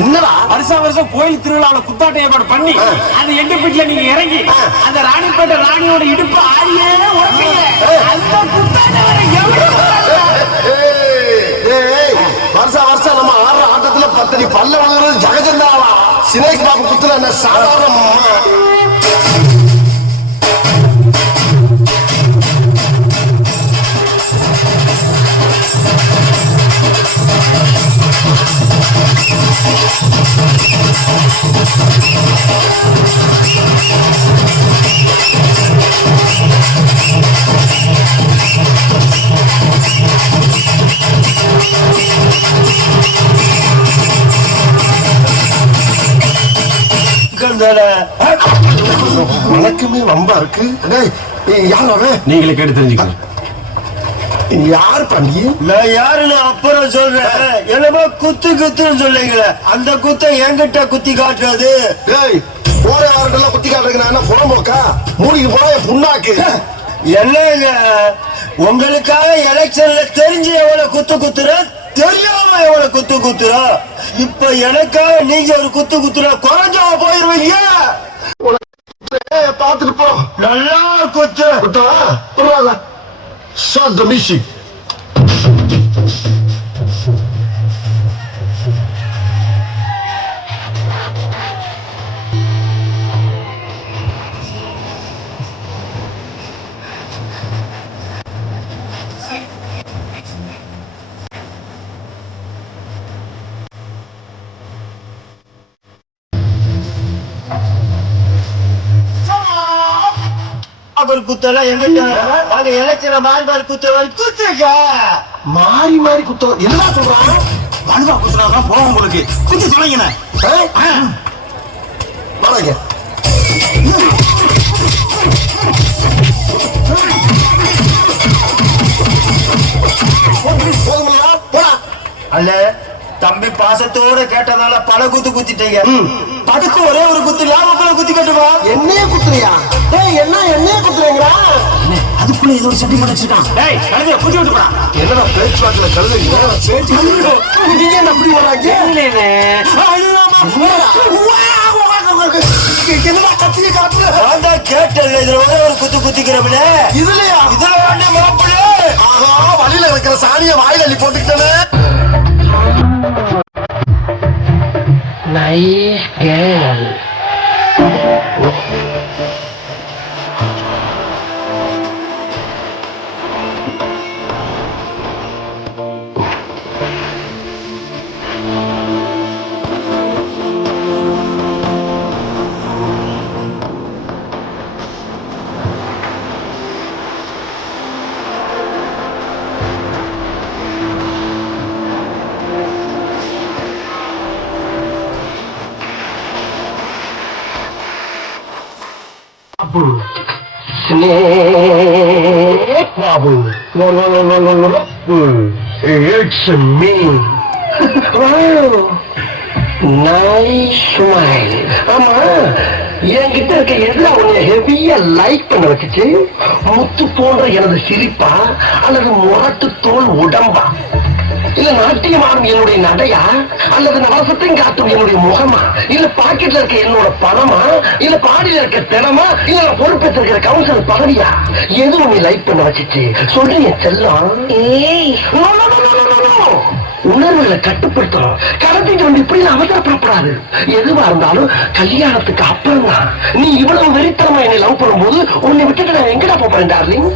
என்னடா வருஷம் கோயில் திருவிழாவில் குத்தாட்ட ஏற்பாடு பண்ணி அந்த எண்டுப்பீட்டுல நீங்க இறங்கி அந்த ராணிப்பேட்டை ராணியோட இடுப்பு ஆரியே அந்த குத்தாட்ட வருஷம் நம்ம ஆடுற ஆட்டத்துல பத்தடி பல்ல வளர்றது ஜகஜந்தாவா சினேஷ் பாபு குத்துல என்ன சாதாரண எனக்குமே வம்பா இருக்கு. நீங்களே கேட்டு தெரிஞ்சுக்கணும். யார் பண்ணி நான் யாருன்னு அப்புறம் சொல்றேன். என்னமோ குத்துன்னு சொல்லுங்களே, அந்த குத்தை என்கிட்ட குத்தி காட்டுறது. போற யார்கிட்ட குத்தி காட்டுறதுக்கு நான் என்ன புறம்போக்கா மூடிக்கு போற புண்ணாக்கு என்னங்க உங்களுக்காக எலெக்ஷன்ல தெரிஞ்சு எவ்வளவு குத்துற, தெரியாம எவ்வளவு குத்துற. இப்ப எனக்காக நீங்க ஒரு குத்துற குறைஞ்சா போயிருவீங்க. பாத்துட்டு போ. நல்லா குத்து Shut the music. அவர் குத்தெல்லாம் எங்கிட்ட நாங்க எலெக்ஷன்ல மாறி குத்துங்க. மாறி குத்தம் என்ன சொல்றான்? வலுவா குத்துறாதான் போவோம் உங்களுக்கு குத்து சொல்லுங்க. வராங்க அல்ல தம்பி பாசத்தோட கேட்டதால பல குத்திட்டீங்க. அதுக்கு ஒரே ஒரு குத்து லாபக்குள்ள குத்தி கட்டுவா. என்னைய குத்துறியா? என்னைய குத்துறீங்களா? அதுக்குள்ள ஏதோ சட்டி முடிச்சிருக்கான். டேய் கழுதை குத்தி விட்டு போடா. என்னடா பேச்சுவாக்குல கழுதைங்க? நீங்க என்ன அப்படி வராங்க? இல்லனே என்னடா கத்திய காட்டு? நான் தான் கேட்டல இதுல ஒரே ஒரு குத்திக்கிறவன. இதுலயா? இதுல வேண்ட மாப்பிள்ள. ஆஹா வழியில இருக்கிற சாணிய வாயில அள்ளி போட்டுக்கிட்டே. Nice girl. Snake Babu. No. It's me. Wow. Nice smile. ஆமா என்கிட்ட இருக்க எதுல உன்னை ஹெவியா லைக் பண்ண வச்சுச்சு? முத்து போன்ற எனது சிரிப்பா அல்லது முரட்டு தோல் உடம்பா இல்ல நாட்டியம் ஆடும் என்னுடைய நடையா அல்லது நவசத்தையும் காட்டும் என்னுடைய முகமா இல்ல பாக்கெட்ல இருக்க என்னோட பணமா இல்ல பாடியில இருக்க தினமா இல்ல பொறுப்பேற்றிருக்கிற கவுன்சிலர் பதவியா? எது உன்னை லைக் பண்ண வச்சுச்சு சொல்றீங்க செல்லம்? உணர்வுகளை கட்டுப்படுத்தணும். கடத்திட்டு வந்து இப்படி அவசரப்படக்கூடாது. எதுவா இருந்தாலும் கல்யாணத்துக்கு அப்புறம் தான். நீ இவ்வளவு வெறித்தனமா என்னை லவ் பண்ணும்போது உன்னை விட்டுட்டு நான் எங்கடா போறேன் டார்லிங்?